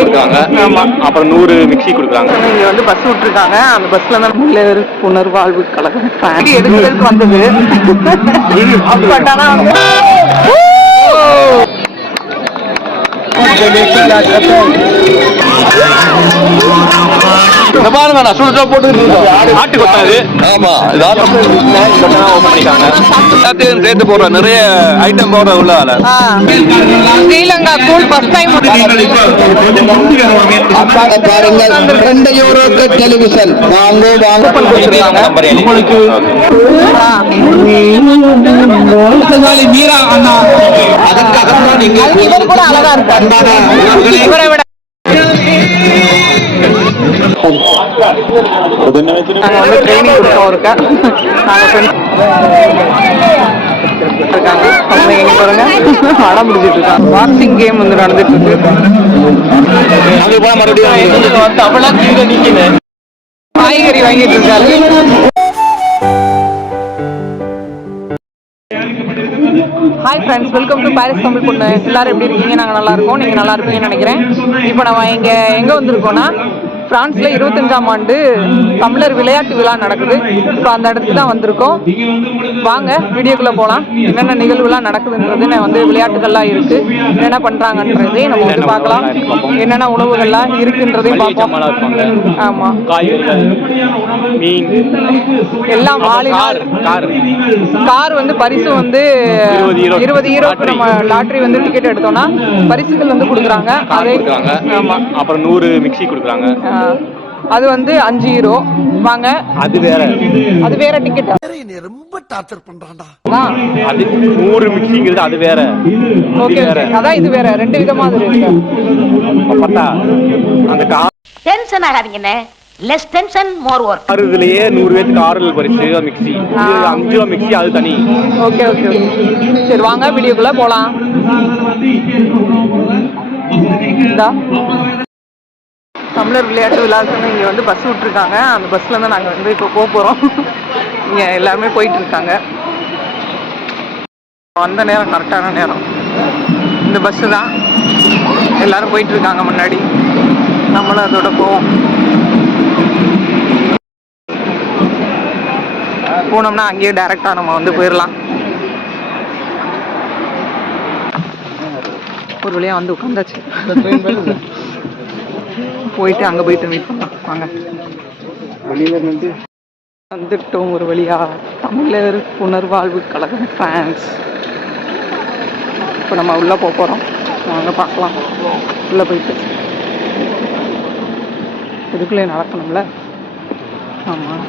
கொடுக்குறாங்க. ஆமா, அப்புறம் 100 மிக்ஸி கொடுக்குறாங்க. இங்க வந்து பஸ் விட்டுருக்காங்க. அந்த பஸ்ல தான் முல்லைவர் புனர்வாழ்வு கழகம் எடுக்கிறதுக்கு வந்தது. பட் ஆனா வந்து ஆட்டு கொட்டாது. ஆமா, எல்லாத்தையும் சேர்த்து போடுற நிறைய ஐட்டம் போடுற உள்ள ஸ்ரீலங்கா கூல் ஃபர்ஸ்ட் டைம் பாருங்கள். 2 யூரோக்கு டெலிவிஷன் வாங்க இவர் கூட அழகா இருக்காரு. இவரை விட நாங்க வந்து ட்ரைனிங் கொடுத்தோம் இருக்கா. நாங்க பாருங்க அடம் பிடிச்சிட்டு இருக்காங்க. பாக்ஸிங் கேம் வந்து நடந்துட்டு இருக்கு. காய்கறி வாங்கிட்டு இருக்காரு. Hi friends, welcome to Paris Tamil பொண்ணு. எல்லாரும் எப்படி இருக்கீங்க? நாங்கள் நல்லா இருக்கோம். நீங்கள் நல்லா இருப்பீங்கன்னு நினைக்கிறேன். இப்போ நம்ம எங்கே வந்திருக்கோம்னா, பிரான்ஸ்ல 25ஆம் ஆண்டு தமிழர் விளையாட்டு விழா நடக்குது. இப்போ அந்த இடத்துக்கு தான் வந்திருக்கோம். வாங்க வீடியோக்குள்ள போகலாம். என்னென்ன நிகழ்வுலாம் நடக்குதுன்றது, வந்து விளையாட்டுகள்லாம் இருக்கு, என்னென்ன பண்றாங்கன்றதே நம்ம வந்து பார்க்கலாம். என்னென்ன உணவுகள்லாம் இருக்குன்றதையும் பார்ப்போம். ஆமா, எல்லாம் மாலை கார் வந்து பரிசு வந்து 20 யூரோக்கு நம்ம லாட்டரி வந்து டிக்கெட் எடுத்தோம்னா பரிசுகள் வந்து கொடுக்குறாங்க. அதே ஆமா, அப்புறம் 100 மிக்ஸி கொடுக்குறாங்க. அது வந்து 5 யூரோ. வாங்க, அது வேற டிக்கெட். ரொம்ப டார்ச்சர் பண்றான்டா. அது 100 மிக்ஸிங்கிறது அது வேற. ஓகே, அதான் இது வேற. 2 விதமா இருக்கு. பட்டா அந்த டென்ஷன் ஆகாதீங்கண்ணே. Less tension more work. இதுலயே 100 பேருக்கு ஆரல் பரிசு மிக்ஸி. 5 ரூபா மிக்ஸி, அது தனி. ஓகே ஓகே, சரி வாங்க வீடியோக்குள்ள போலாம். தமிழர் விளையாட்டு விழாக்குன்னு இங்கே வந்து பஸ் விட்டுருக்காங்க. அந்த பஸ்ஸில் தான் நாங்கள் வந்து இப்போ போகிறோம். இங்கே எல்லாருமே போயிட்டு இருக்காங்க. வந்த நேரம் கரெக்டான நேரம். இந்த பஸ்ஸு தான் எல்லாரும் போயிட்டு இருக்காங்க முன்னாடி. நம்மளும் அதோட போவோம். போனோம்னா அங்கேயே டைரெக்டாக நம்ம வந்து போயிடலாம். ஒரு வழியாக வந்து உட்காந்தாச்சு. போயிட்டு அங்கே போயிட்டு மீட் பண்ணலாம். வாங்க, வந்துட்டோம் ஒரு வழியா. தமிழர் புனர்வாழ்வு கழகம் பிரான்ஸ். இப்போ நம்ம உள்ளே போகிறோம். வாங்க பார்க்கலாம். உள்ளே போயிட்டு இதுக்குள்ளே நடக்கணும்ல. ஆமாம்,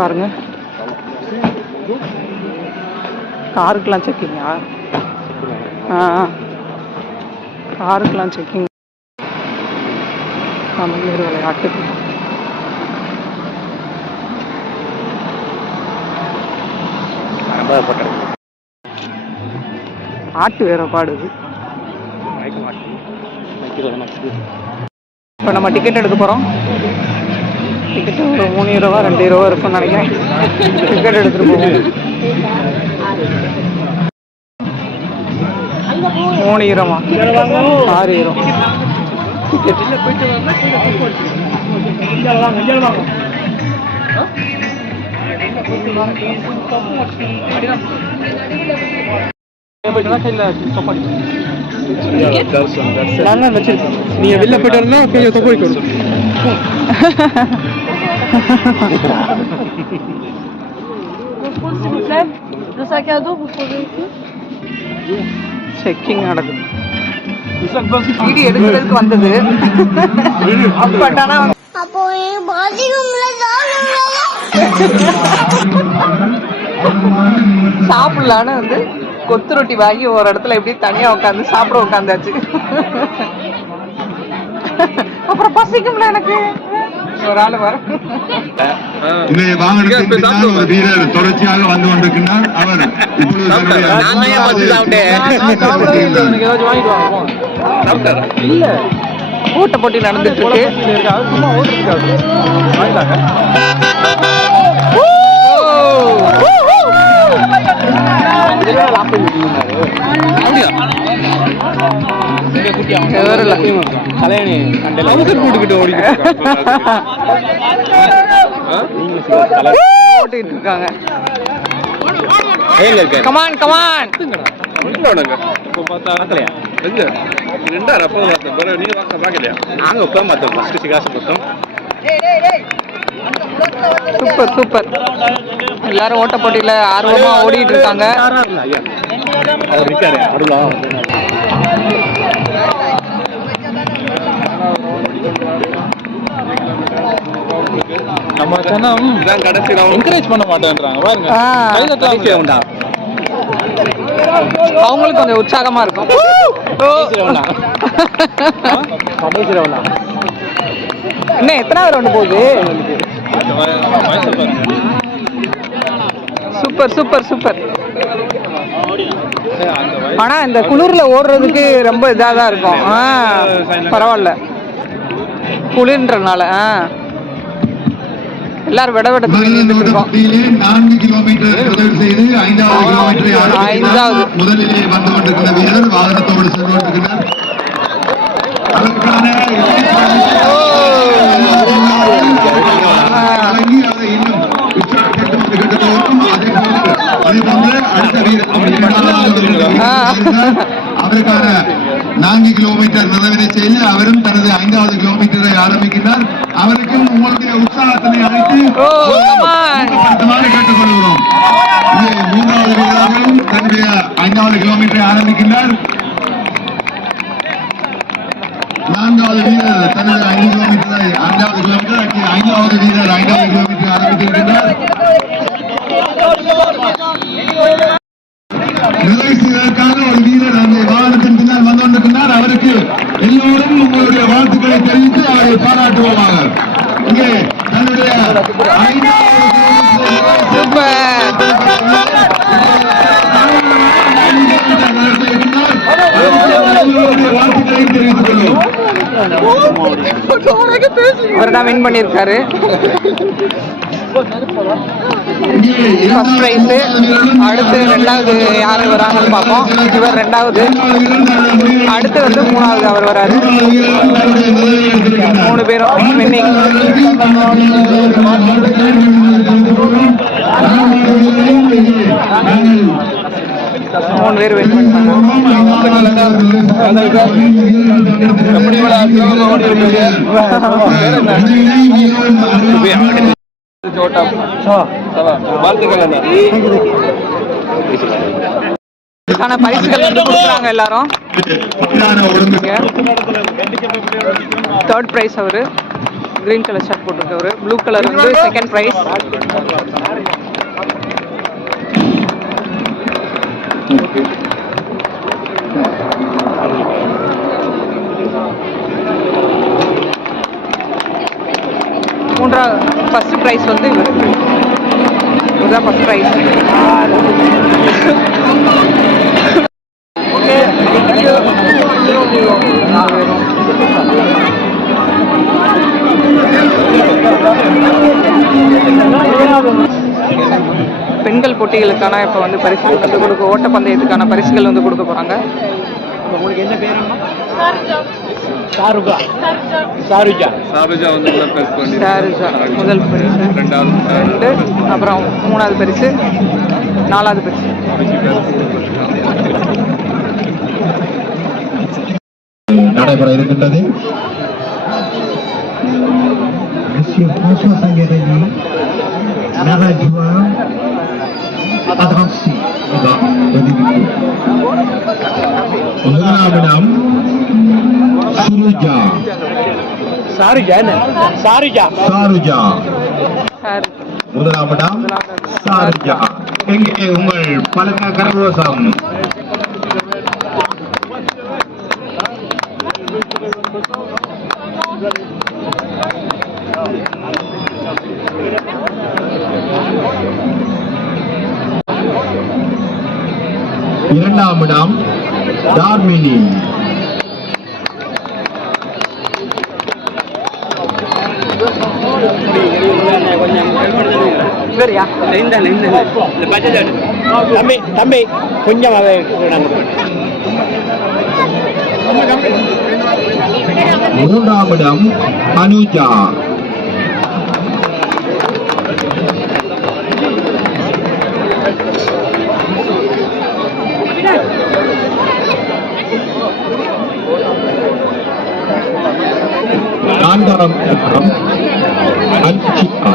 பாருங்க, காருக்கெலாம் செக்கிங்கா? காருக்கெலாம் செக்கிங். தமிழர் விளையாட்டு பாட்டு வேற பாடுது. இப்போ நம்ம டிக்கெட் எடுக்க போகிறோம். டிக்கெட்டு ஒரு 3 யூரோவா 2 யூரோவா இருக்கும்னு நினைக்கிறேன். டிக்கெட் எடுத்துகிட்டு போவோம். 3 யூரோமா 6 யூரோ டிக்கெட். நீங்க வெளில போயிட்டு வரணும். கொஞ்சம் தொப்பை கொடுக்கும். செக்கிங் நடக்குது. வீடியோ எடுக்கிறதுக்கு வந்தது. பட் ஆனா சாப்பிடலான்னு வந்து கொத்து ரொட்டி வாங்கி ஒரு இடத்துல எப்படி தனியா உட்காந்து சாப்பிட உட்காந்தாச்சு. அப்புறம் பசிக்கும்ல எனக்கு. ஒரு ஆள் வர வீரர் தொடர்ச்சியாக வந்து கொண்டிருக்கிறார். அவர் இல்ல ஓட்ட போட்டி நடந்துட்டு இருக்கு. எவரில்ல கல்யாணி அவசர் போட்டுக்கிட்டு ஓட்டிட்டு இருக்காங்க. கமான் கமான் இப்போ பார்த்தா பார்க்கலையா எங்க 2000 பார்த்தேன் பிறகு நீங்க பார்க்கலையா? நாங்கள் இப்போ பார்த்தோம் ஃபஸ்ட்டு சிகாசம் பார்த்தோம். Super super. எல்லாரும் ஓட்ட போட்டியில ஆர்வமா ஓடிட்டு இருக்காங்க. அவர் இருக்காரு அருளா நம்ம சனம் இதான் கடைசி என்கரேஜ் பண்ண மாட்டேன்றாங்க பாருங்க. அவங்களுக்கு கொஞ்சம் உற்சாகமா இருக்கும். என்ன எத்தனாவது ரவுண்டு போகுது? Super super super. ஆனா இந்த குளிர்ல ஓடுறதுக்கு ரொம்ப இதாக தான் இருக்கும். பரவாயில்ல குளிர்ன்றனால எல்லாரும் விட விட 4 கிலோமீட்டர் முதல் செய்து 5வது கிலோமீட்டரை முதலிலே வந்து கொண்டிருக்கிற வீரர் வாகனத்தோடு சென்று கொண்டிருக்கிறார். அவருக்கான 4 கிலோமீட்டர் நிறைவேற செய்து அவரும் தனது 5வது கிலோமீட்டரை ஆரம்பிக்கிறார். அவருக்கும் உங்களுடைய உற்சாகத்தினை அழைத்து கேட்டுக்கொள்கிறோம். 3வது வீரர்களும் தன்னுடைய 5வது கிலோமீட்டரை ஆரம்பிக்கின்றார். 4வது வீரர் தனது 5 கிலோமீட்டரை 5வது கிலோமீட்டர் 5வது வீரர் 5வது கிலோமீட்டர் ஆரம்பித்திருக்கின்றார். நிறைவு செய்வதற்காக ஒரு வீரர் அந்த வாகனத்தின் பின்னால் வந்து கொண்டிருக்கிறார். அவருக்கு எல்லோரும் உங்களுடைய வாழ்த்துக்களை தெரிவித்து அவரை பாராட்டுவோமாக. இங்கே தன்னுடைய 5வது வாழ்த்துக்களை தெரிவித்துக் கொள்வோம். அவர் தான் வின் பண்ணியிருக்காரு. First prize. அடுத்து 2வது யாரு வராங்கன்னு பார்ப்போம். இவர் 2வது. அடுத்து வந்து 3வது அவர் வராரு. 3 பேரும் வின்னிங். 3 பேர் வெயிட் பண்ணாங்க. இதுக்கான பரிசுகள் வந்து கொடுக்குறாங்க எல்லாரும். 3rd பிரைஸ் அவரு கிரீன் கலர் ஷர்ட் போட்டிருக்கவரு. ப்ளூ கலர் வந்து 2nd பிரைஸ். ஃபர்ஸ்ட் பிரைஸ் வந்து இவருக்கு. இதுதான் ஃபர்ஸ்ட் பிரைஸ். பெண்கள் போட்டிகளுக்கான இப்போ வந்து பரிசுகள் வந்து கொடுக்க ஓட்டப்பந்தயத்துக்கான பரிசுகள் வந்து கொடுக்க போகிறாங்க. உங்களுக்கு என்ன பேருமா? சாருஜா வந்து முதல் பரிசு, 2, அப்புறம் 3வது பரிசு, 4வது பரிசு. நடைபெற இருக்கின்றது. முதலாமிடம் முதலாமிடம் சாருஜா. எங்கே உங்கள் பழக்க கரகோஷம்? இரண்டாம் இடம் டார்மினி. தம்பி கொஞ்சம் மூன்றாம் இடம் அனுஜா. நான்காம் இடம் அன்ஷிகா.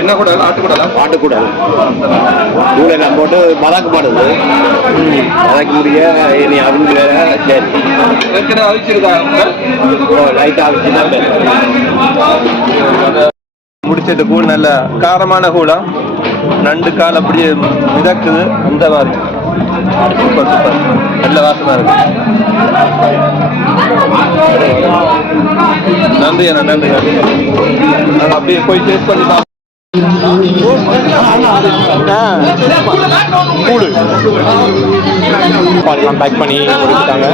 என்ன கூட ஆட்டுக்கூடாது எல்லாம் போட்டு மதாக்கு பாடுது மதாக்கு முடிய இனி அவங்க சரி அவிச்சிருக்காங்க லைட்டா அவிச்சுதான் முடிச்சது கூழ் நல்ல காரமான கூழா நண்டு கால் அப்படியே மிதக்குது அந்த மாதிரி சூப்பர் சூப்பர் நல்ல வாசமா இருக்கு. நன்றி அண்ணா நன்றி. நாங்கள் அப்படியே போய் டேஸ்ட் பண்ணி பால்லாம் பேக் பண்ணி கொடுத்துட்டாங்க.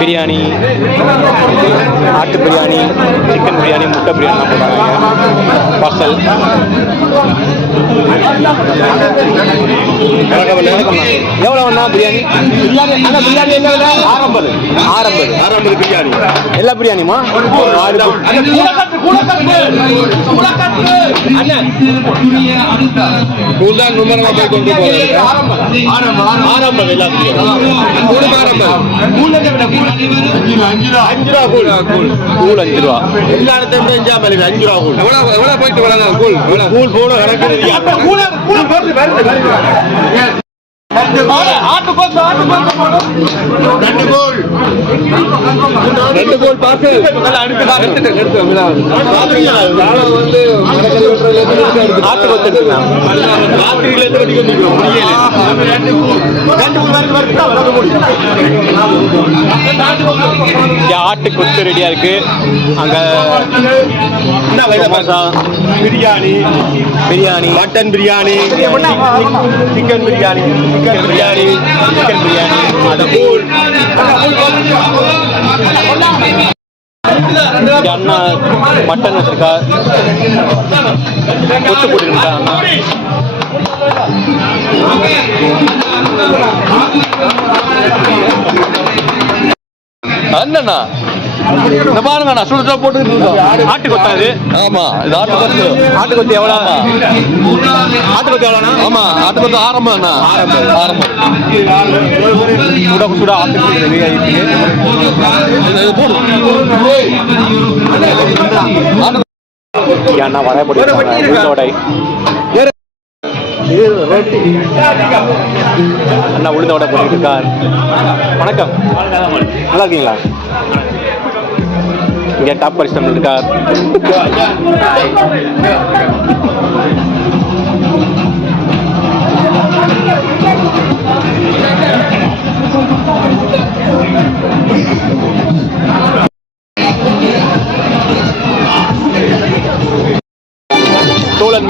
பிரியாணி, ஆட்டு பிரியாணி, சிக்கன் பிரியாணி, முட்டை பிரியாணிலாம் போட்டாங்க. பார்சல் எவ்வளோ வேணா பிரியாணி? பிரியாணி என்ன விலை? 650 பிரியாணி. எல்லா பிரியாணிமா கூழ்தான் நுமரமா போய் கொண்டு போகிறது. ஆரம்பம் எல்லாத்துக்கும் கூழ் 5 ரூபா. எல்லா இடத்துல 5 ரூபா கூழ். எவ்வளோ போயிட்டு வராங்க கூழ் கூழ் போன கணக்கு ரெண்டு கோல் பார்த்து ஆட்டு கொத்து ரெடியா இருக்கு. அங்க பிரியாணி, மட்டன் பிரியாணி, சிக்கன் பிரியாணி, அண்ணா மட்டன் வச்சிருக்கா, கொத்து போட்டுருக்கா அண்ணா இந்த பாருங்க சுடுதா போட்டு ஆட்டு கொத்தாது. ஆமா இது ஆட்டுக்கொத்து. ஆட்டுக்கொத்து எவ்வளோ? ஆட்டுக்கொத்து எவ்வளோண்ணா? ஆமா ஆட்டுக்கொத்து ஆரம்பம்ண்ணா. ஆரம்பம் சுட சுட ஆட்டுக்கொத்து ரெடி ஆகிருக்கு. அண்ணா வர போட்டு அண்ணா உளுந்த வடை போட்டுட்டு இருக்கார். வணக்கம், நல்லா இருக்கீங்களா? இங்கே டாப் பரிசம் இருக்கார். தோழன்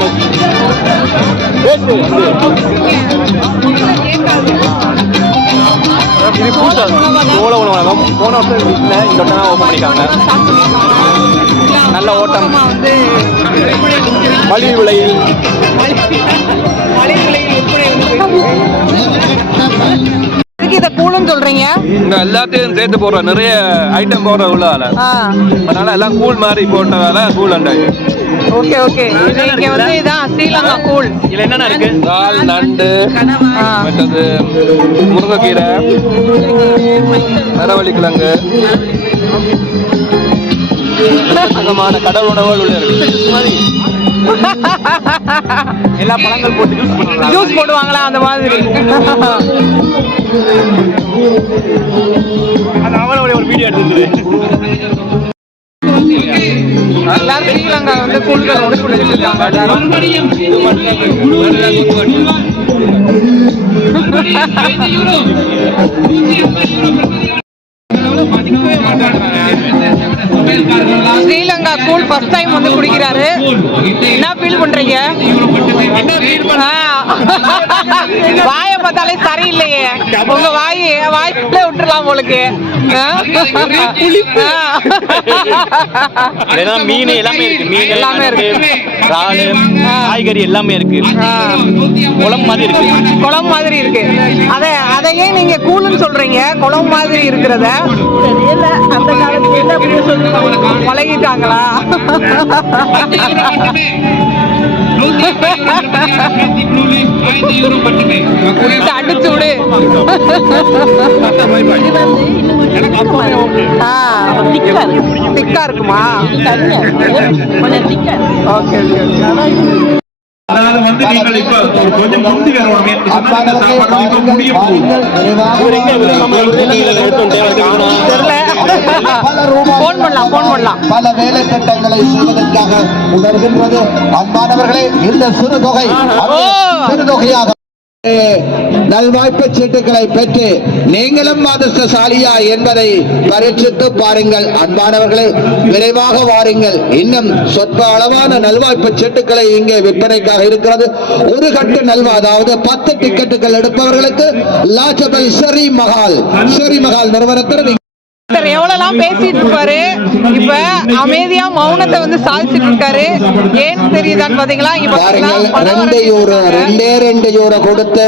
இது புதுசா சோழ உணவகம். போன வருஷம் இல்லை, இந்த வருஷம் ஓப்பன் பண்ணிக்காங்க. நல்ல ஓட்டம், மலிவு விலையில். இத கூழுன்னு சொல்றீங்க? இங்க எல்லாத்தையும் சேர்த்து போடுற நிறைய ஐட்டம் போடுற உள்ளால, அதனால எல்லாம் கூழ் மாதிரி போட்டதால கூழ் அண்டை. Okay okay. இங்க வந்து இதான் ஸ்ரீலங்கா கூழ். இதுல என்னென்ன இருக்கு? தால், நண்டு, மற்றது முருங்கைக்கீரை, மரவள்ளி கிழங்கு, அங்கமான கடல் உணவுகள் உள்ள இருக்கு. எல்லா பழங்கள் போட்டு ஜூஸ் பண்ணுவாங்க. ஜூஸ் போடுவாங்களா அந்த மாதிரி. அது அவளோட ஒரு வீடியோ எடுத்துருந்தது. எல்லாரும் ஸ்ரீலங்கா வந்து கூழ்கள் உடச்சு குடிச்சிட்டு இருக்காங்க எல்லாரும். ஸ்ரீலங்கா கூழ் ஃபர்ஸ்ட் டைம் வந்து குடிக்கிறாரு. என்ன ஃபீல் பண்றீங்க? வாயை பார்த்தாலே சரியில்லையே. உங்க வாயில விட்டுறலாம் உங்களுக்கு. மீன் எல்லாமே இருக்கு. மீன் எல்லாமே இருக்கு. இறால், காய்கறி எல்லாமே இருக்கு. குளம் மாதிரி இருக்கு. குளம் மாதிரி இருக்கு. அதையே நீங்க கூழுன்னு சொல்றீங்க. குளம் மாதிரி இருக்கிறத அந்த காலத்துல பழகிட்டாங்களா? அடிச்சு விடு. திக்கா இருக்குமா? ஓகே. அதாவது வந்து நீங்கள் இப்ப ஒரு கொஞ்சம் முந்தி வரணும் என்று சொன்னா இந்த சாப்பாடு இப்ப முடிய போகுது. பல வேலை திட்டங்களை செய்வதற்காக உதவுகின்றது. அன்பானவர்களே, இந்த சிறுதொகையாக நல்வாய்ப்பு சீட்டுகளை பெற்று நீங்களும் அதிர்ஷ்டசாலியா என்பதை பரீட்சித்து பாருங்கள். அன்பானவர்களே, விரைவாக வாருங்கள். இன்னும் சொற்ப அளவான நல்வாய்ப்பு சீட்டுகளை இங்கே விற்பனைக்காக இருக்கிறது. ஒரு கட்டு நல்வா, அதாவது 10 டிக்கெட்டுகள் எடுப்பவர்களுக்கு லாஜபல் ஷெரி மஹால் நிறுவனத்தில் எவ்வளவுலாம் பேசிட்டு இருப்பாரு. இப்ப அமைதியா மௌனத்தை வந்து சாதிச்சுட்டு இருக்காரு. ஏன் தெரியுதான்னு பாத்தீங்களா? ரெண்டு யூரோ கொடுத்து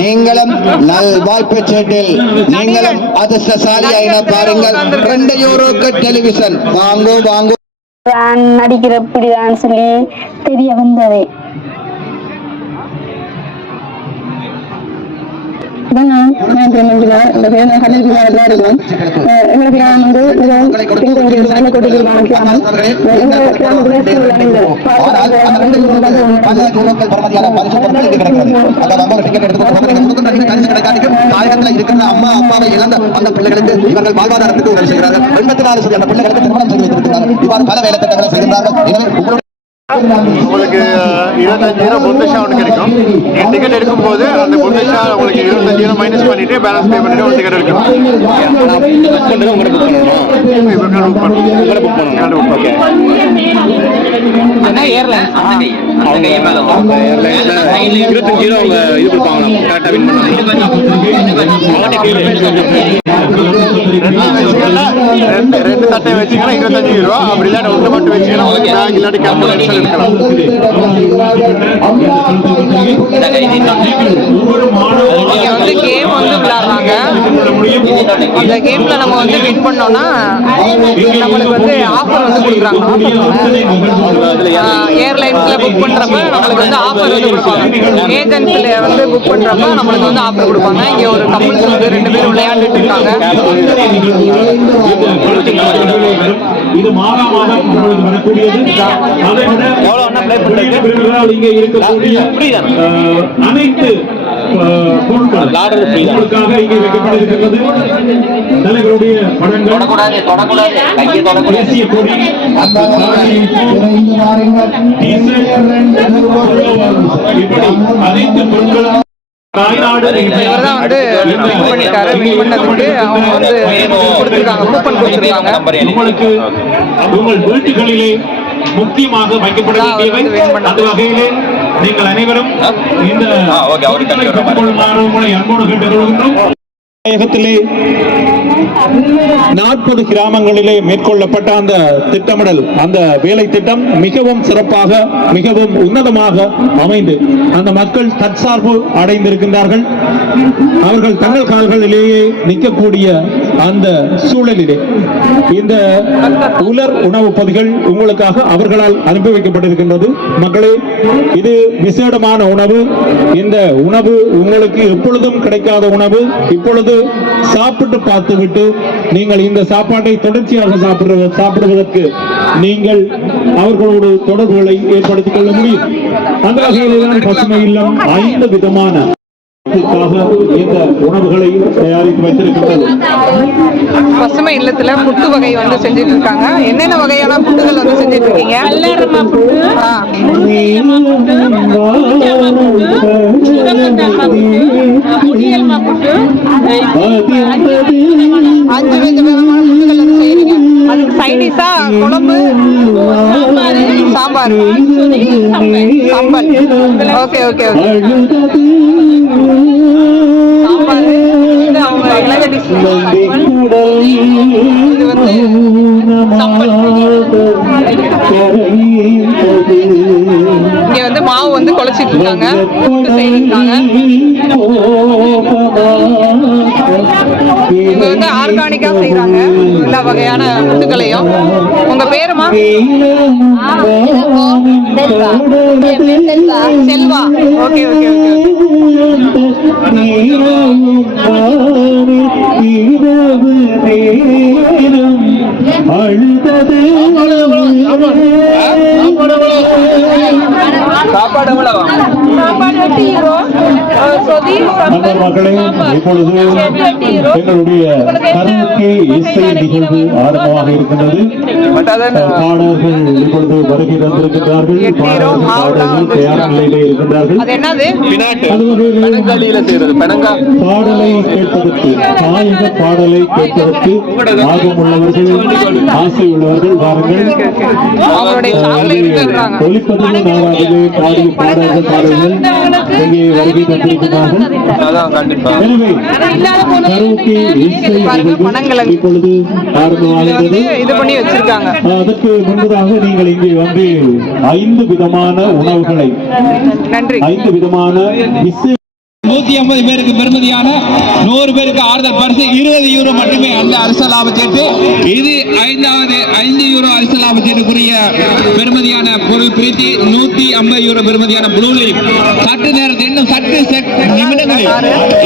நீங்களும் நல் வாய்ப்பு சீட்டில் நீங்களும் அதிர்ஷ்டசாலியா என பாருங்கள். 2 யூரோக்கு டெலிவிஷன் வாங்கு நடிக்கிறப்படிதான் சொல்லி தெரிய வந்தது. அம்மா அப்பாவை இழந்த அந்த பிள்ளைகளுக்கு இவர்கள் வாழ்வாதாரத்துக்கு உதவி செய்கிறார்கள். 84 அந்த பிள்ளைகளுக்கு திருமணம் செய்து வைத்திருக்கிறார்கள். இவ்வாறு பல வேலை திட்டங்களை செய்கிறார்கள். எனவே உங்களுக்கு 25,000 பொருத்தஷா ஒன்று கிடைக்கும். டிக்கெட் எடுக்கும்போது அந்த பொருத்தஷா உங்களுக்கு 25,000 மைனஸ் பண்ணிட்டு பேலன்ஸ் பே பண்ணிட்டு ஒரு டிக்கெட் எடுக்கணும். ஏர்லைன்ஸ் 25,000 அவங்க இது கொடுப்பாங்க. கரெக்டாக வின் ரெண்டு சட்டை வச்சீங்கன்னா 25 ரூபா. அப்படி இல்லாட்டி ஒன்று மட்டும் வச்சீங்கன்னா உங்களுக்கு பேங்க் இல்லாட்டி கேல்குலேஷன் இருக்கலாம். இங்க வந்து கேம் வந்து விளையாடுறாங்க. அந்த கேம்ல நம்ம வந்து வின் பண்ணோம்னா நம்மளுக்கு வந்து ஆஃபர் வந்து கொடுக்குறாங்க. ஏர்லைன்ஸ்ல புக் பண்றப்ப நம்மளுக்கு வந்து ஆஃபர் வந்து கொடுப்பாங்க. ஏஜென்ட்ஸ்ல வந்து புக் பண்றப்ப நம்மளுக்கு வந்து ஆஃபர் கொடுப்பாங்க. இங்க ஒரு கப்பல்ஸ் வந்து 2 பேரும் விளையாண்டுட்டு இருக்காங்க. இது மாதம் உங்களுக்கு வரக்கூடியது. அதை விட இங்கே இருக்கக்கூடிய அனைத்து உங்களுக்காக இங்கே வைக்கப்பட்டிருக்கிறது. தலைவருடைய படங்கள், தேசிய கொடி, இப்படி அனைத்து பொருட்களும் இவர்தான் வந்து வின் பண்ணிட்டாரு. வின் பண்ணதுக்கு அவங்க வந்து கொடுத்துருக்காங்க, கூப்பன் கொடுத்துருக்காங்க. உங்களுக்கு உங்கள் வீட்டுகளிலே முக்கியமாக வைக்கப்பட வேண்டியவை. அந்த வகையிலே நீங்கள் அனைவரும் இந்த அன்போடு கேட்டுக்கொள்கின்றோம். தமிழகத்திலே 40 கிராமங்களிலே மேற்கொள்ளப்பட்ட அந்த திட்டமிடல், அந்த வேலை திட்டம் மிகவும் சிறப்பாக, மிகவும் உன்னதமாக அமைந்து அந்த மக்கள் தற்சார்பு அடைந்திருக்கின்றார்கள். அவர்கள் தங்கள் கால்களிலேயே நிற்கக்கூடிய அந்த சூழலிலே இந்த உலர் உணவுப் பொதிகள் உங்களுக்காக அவர்களால் அனுப்பி வைக்கப்பட்டிருக்கின்றது. மக்களே, இது விசேடமான உணவு. இந்த உணவு உங்களுக்கு எப்பொழுதும் கிடைக்காத உணவு. இப்பொழுது சாப்பிட்டு பார்த்துவிட்டு நீங்கள் இந்த சாப்பாட்டை தொடர்ச்சியாக சாப்பிடுவதற்கு நீங்கள் அவர்களோடு தொடர்புகளை ஏற்படுத்திக் கொள்ள முடியும். அந்த வகையில்தான் பசுமை இல்லம் 5 விதமான இந்த உணவுகளை தயாரித்து வைத்திருக்கின்றது. பசுமை இல்லத்துல புட்டு வகை வந்து செஞ்சுட்டு இருக்காங்க. என்னென்ன வகையான புட்டுகள் வந்து செஞ்சுட்டு இருக்கீங்க? கல்லரமா புட்டு, முடியல்மா புட்டு, 5 விதமான புட்டுகள் வந்து செய்றீங்க. அதுக்கு சைடிஷா குழம்பு, sambar, sambal. Okay okay okay. Sambar இது அவங்க இளைஞர் டிஷ். இது வந்து சம்பல். இங்க வந்து மாவு வந்து குழச்சிட்டு இருக்காங்க, புட்டு செய்யறாங்க. இவங்க வந்து ஆர்கானிக்கா செய்யறாங்க எல்லா வகையான புட்டுகளையும். உங்க பேருமா? செல்வா. Okay okay okay. சாப்பாடு எவ்வளவு? மக்களை இப்பொழுது எங்களுடைய கருக்கே இசை நிகழ்வு ஆரம்பமாக இருக்கின்றது. பாடல்கள் இப்பொழுது வருகை தந்திருக்கின்றார்கள். பாடல்கள் தயார் நிலையிலே இருக்கின்றார்கள். பாடலை கேட்பதற்கு, தாயக பாடலை கேட்பதற்கு ஆர்வம் உள்ளவர்கள், ஆசை உள்ளவர்கள் வாருங்கள். ஒலிப்பதிவு நாளாகவே பாடிய பாடல்கள் பாடல்கள் இங்கே வருகை தந்திருக்கிறார்கள். எனவே கருக்கே இசை இப்பொழுது ஆரம்பமாகிறது. அதற்கு முன்பதாக நீங்கள் இங்கே வந்து 5 விதமான உணவுகளை, 5 விதமான 150 பேருக்கு பெறுமதியான 100 பேருக்கு ஆறுதல் பரிசு 20 யூரோ மட்டுமே அந்த அரச லாப சீட்டு. இது 5 யூரோ அரச லாப சீட்டுக்குரிய பெறுமதியான பொருள் பிரீத்தி. 150 யூரோ பெறுமதியான ப்ளூ லீப். சற்று நேரத்தில் இன்னும் சற்று நிமிடங்களில்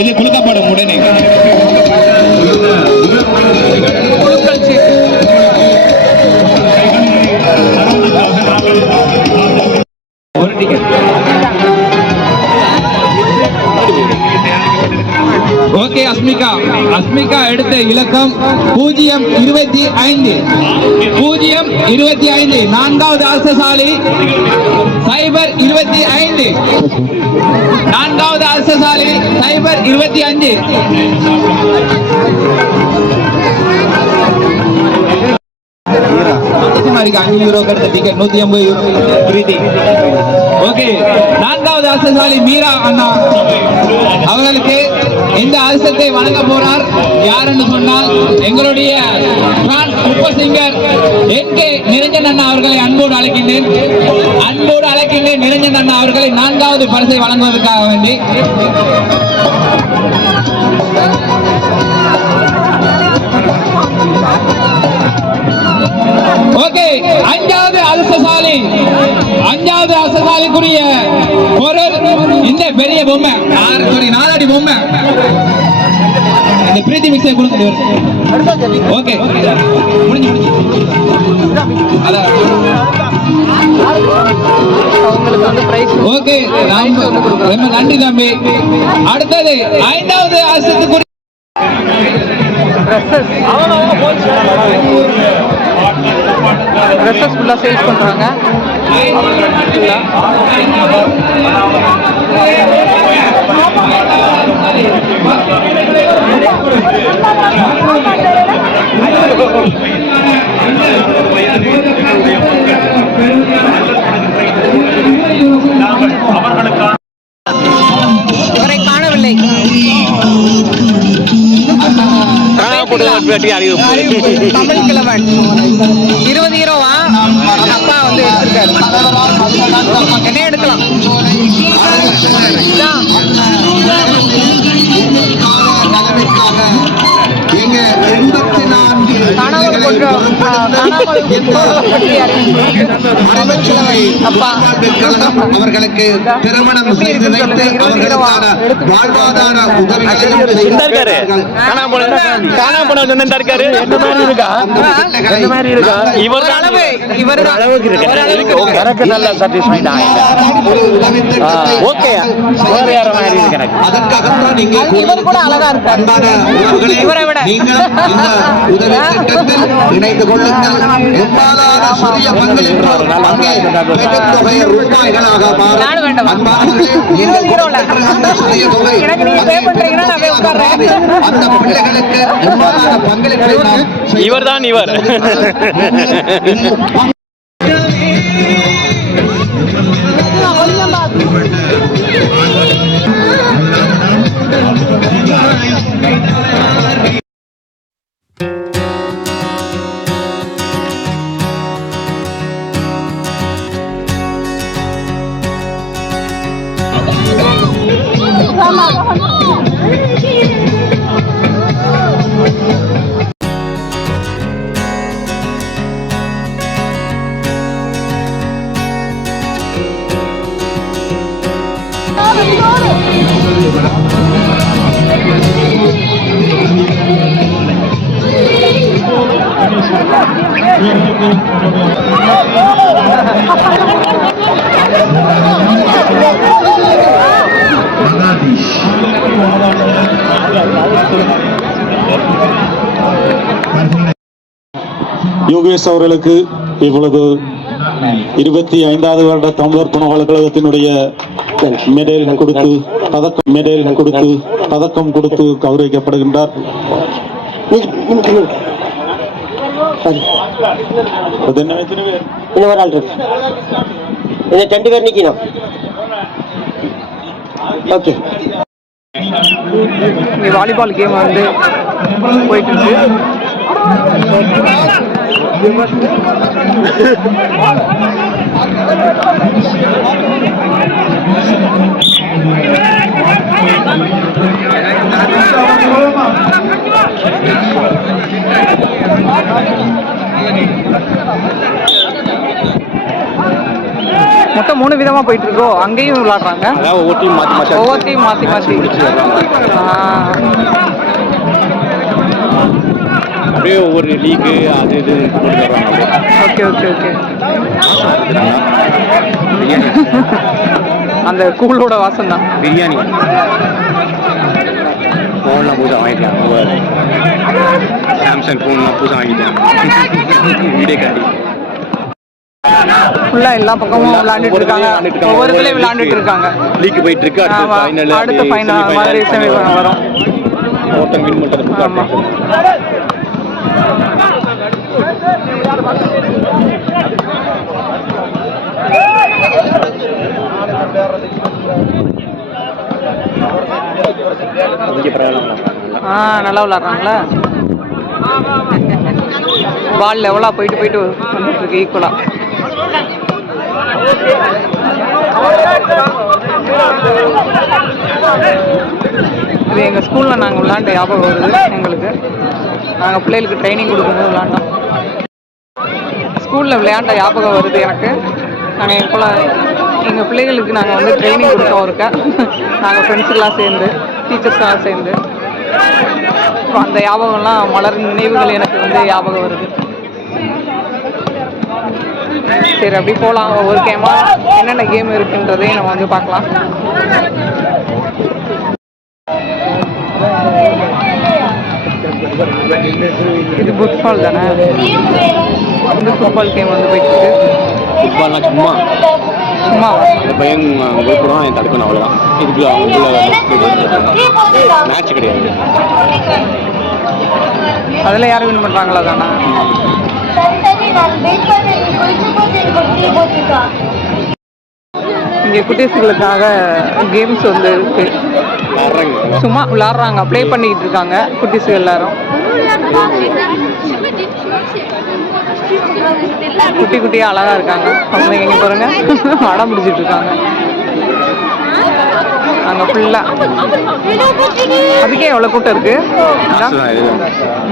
இது கொடுக்கப்படும். உடனே ஒரு டிக்கெட். ஓகே, அஸ்மிகா எடுத்த இலக்கம் 025. 025. 4வது அரசசாலி 025. 4வது அரசசாலி 025. இருக்கு 5 யூரோ கிடைத்த டிக்கெட் 150 யூரோ பிரீத்தி. ஓகே, 4வது அரசசாலி மீரா அண்ணா அவர்களுக்கு இந்த அரசத்தை வழங்க போறார். யார் என்று சொன்னால் எங்களுடைய சூப்பர் சிங்கர் என்கே நிரஞ்சன் அண்ணா அவர்களை அன்போடு அழைக்கின்றேன். நிரஞ்சன் அண்ணா அவர்களை 4வது பரிசை வழங்குவதற்காக வேண்டி. ஓகே, 5வது அரசசாலிக்குரிய பொருள் இந்த பெரிய பொம்மை, 4 அடி பொம்மை. இந்த பிரீத்தி மிக்ஸை கொடுங்க. ஓகே, முடிஞ்சு. ஓகே, ரொம்ப நன்றி தம்பி. அடுத்தது 5வது அரசத்துக்குரிய ட்ரெஸ்ஸஸ் ஃபுல்லாக சேல்ஸ் பண்ணுறாங்க. இவரை காணவில்லை. தமிழ் கிழவன் 20 யூரோவா அப்பா வந்து எடுத்திருக்காரு. என்ன எடுக்கலாம்? நீங்க 84 காணாமல் அப்பா அவர்களுக்கு திருமணம் செய்து வைத்து அவர்களுக்கான வாழ்வாதார உதவிகளையும் அதற்காகத்தான் நீங்க கூட அழகா இருக்காரு இவரை விட உதவி திட்டத்தில் இணைந்து கொள்ளுங்கள். எவ்வாறான சிறிய பங்களிப்பு அங்கே பெருந்தொகை ரூபாய்களாக மாறும். அன்பானவர்களே, நீங்கள் கொடுக்கின்ற சிறிய தொகை அந்த பிள்ளைகளுக்கு எவ்வாறான பங்களிப்பை நாம் இவர்தான் இவர் யோகேஷ் அவர்களுக்கு இப்பொழுது 25வது வருட தமிழர் பல்கலைக்கழகத்தினுடைய மெடல் கொடுத்து பதக்கம் கொடுத்து கௌரவிக்கப்படுகின்றார். வாலிபால் கேம் வந்து போயிட்டு இருக்கு. மொத்தம் 3 விதமா போயிட்டு இருக்கோ. அங்கேயும் விளையாடுறாங்க, ஒவ்வொருத்தையும் மாத்தி மாத்தி அப்படியே ஒவ்வொரு லீக்கு அது இது. Okay okay okay. அந்த கூழோட வாசம் தான். பிரியாணி ஃபோன்லாம் புதுசாக வாங்கிட்டேன். சாம்சங் ஃபோன்லாம் புதுசாக வாங்கிட்டேன். வீடியோ காட்டி ஃபுல்லா எல்லா பக்கமும் விளையாண்டுட்டு இருக்காங்க. ஒவ்வொருத்தலையும் விளையாண்டுட்டு இருக்காங்க. லீக் போயிட்டு இருக்கு. அடுத்த ஃபைனல் மாதிரி செமிஃபைனல் வரும். ஒருத்தன் வின் பண்ணுறது. நல்லா விளையாடுறாங்களா. பால் லெவலா போயிட்டு போயிட்டு வந்துட்டு இருக்கு ஈக்குவலா. இது எங்கள் ஸ்கூலில் நாங்கள் விளாண்ட ஞாபகம் வருது. எங்களுக்கு நாங்கள் பிள்ளைகளுக்கு ட்ரைனிங் கொடுக்கும்போது விளாண்டோம். ஸ்கூலில் விளையாண்ட ஞாபகம் வருது எனக்கு. நாங்கள் எங்கள் பிள்ளைகளுக்கு நாங்கள் வந்து ட்ரைனிங் கொடுத்தோம் இருக்க. நாங்கள் ஃப்ரெண்ட்ஸுக்கெல்லாம் சேர்ந்து, டீச்சர்ஸ்லாம் சேர்ந்து, அந்த ஞாபகம்லாம் மலர் நினைவுகள் எனக்கு வந்து ஞாபகம் வருது. சரி, அப்படி போகலாம். ஒவ்வொரு கேமாக என்னென்ன கேம் இருக்குன்றதையும் நம்ம வந்து பார்க்கலாம். இது ஃபுட்பால் தானே? இந்த ஃபுட்பால் கேம் வந்து போயிட்டு இருக்கு. ஃபுட்பால்லாம் சும்மா அந்த பையன் பயப்படுவான், என் தடுக்கணும், அவ்வளோதான். இதுக்குள்ள மேட்ச் கிடையாது. அதில் யாரும் வின் பண்ணுறாங்களா தானே? இங்கே குட்டீஸுகளுக்காக கேம்ஸ் வந்து இருக்கு. சும்மா விளாட்றாங்க, ப்ளே பண்ணிக்கிட்டு இருக்காங்க குட்டீஸுகள் எல்லாரும். குட்டி குட்டியாக அழகாக இருக்காங்க. அவங்க எங்கே பாருங்க அடம் பிடிச்சிட்டு இருக்காங்க. அங்கே ஃபுல்லாக. அதுக்கே எவ்வளோ கூட்டம் இருக்கு.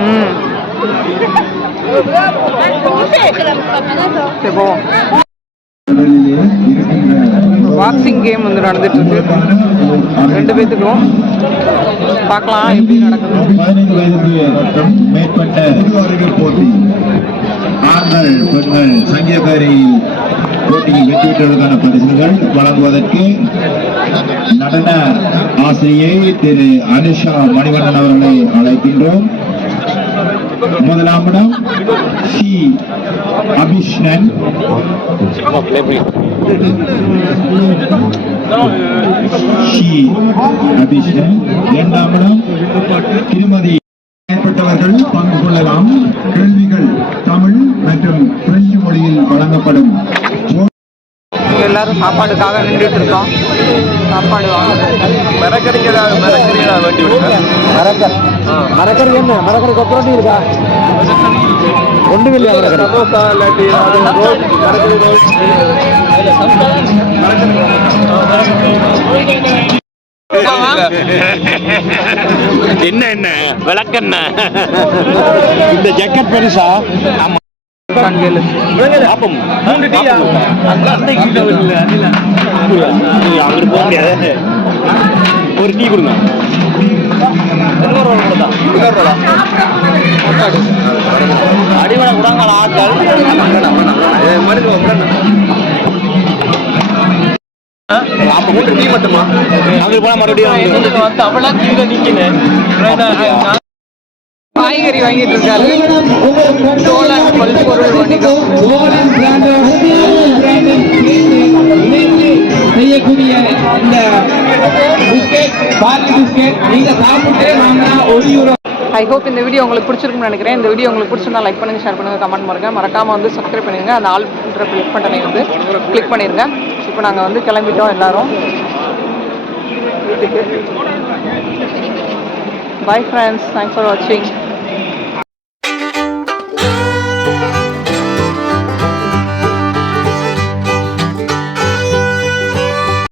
ம் சரி போவோம். பாக்ஸிங் கேம் வந்து நடந்துட்டு இருக்கு 2 பேத்துக்கும். பார்க்கலாம் எப்படி நடக்குது. 15 வயதுக்கு மேற்பட்ட போட்டி ஆண்கள் பெண்கள் சங்கீதக்காரி போட்டியில் வெற்றி பெற்றவர்களுக்கான பரிசுகள் வழங்குவதற்கு நடன ஆசிரியை திரு அனுஷா மணிவண்ணன் அவர்களை அழைக்கின்றோம். முதலாமிடம் சி அபிஷ்ணன், இரண்டாமிடம் திருமதி. மேற்பட்டவர்கள் பங்கு கொள்ளலாம். கேள்விகள் தமிழ் மற்றும் பிரெஞ்சு மொழியில் வழங்கப்படும். எல்லாரும் சாப்பாடுக்காக நின்றுட்டு இருக்கோம். சாப்பாடு வாங்க. மரக்கறி வேண்டி மரக்கறி என்ன மரக்கறி கொப்பரட்டி இருக்கா? ஒன்று இல்லையா மரக்கறி? சமோசா இல்லாட்டி என்ன என்ன விளக்கென்ன இந்த ஜக்கெட் பெருசா? ஆமா. ஒரு டீ கொடுங்க. அடிமலை குடாங்கள ஆட்கள் டீ மட்டுமா? அங்க போனா மறுபடியும் அவ்வளோ நிற்கிறேன். காய்கறி வாங்கிட்டு இருக்காரு. சோழன் பல்பொருள் வணிகம். செய்யக்கூடிய இந்த பிஸ்கெட் பார்லி பிஸ்கெட் நீங்க சாப்பிட்டே வாங்கினா €1. ஐ ஹோப் இந்த வீடியோ உங்களுக்கு பிடிச்சிருக்குன்னு நினைக்கிறேன். இந்த வீடியோ உங்களுக்கு பிடிச்சிருந்தா லைக் பண்ணுங்க, ஷேர் பண்ணுங்க, கமெண்ட் பண்ணுங்க. மறக்காம வந்து சப்ஸ்கிரைப் பண்ணுங்க. அந்த ஆல் கிளிக் பட்டனை வந்து கிளிக் பண்ணிருங்க. இப்போ நாங்கள் வந்து கிளம்பிட்டோம் எல்லாரும் வீட்டுக்கு. Bye friends, thanks for watching.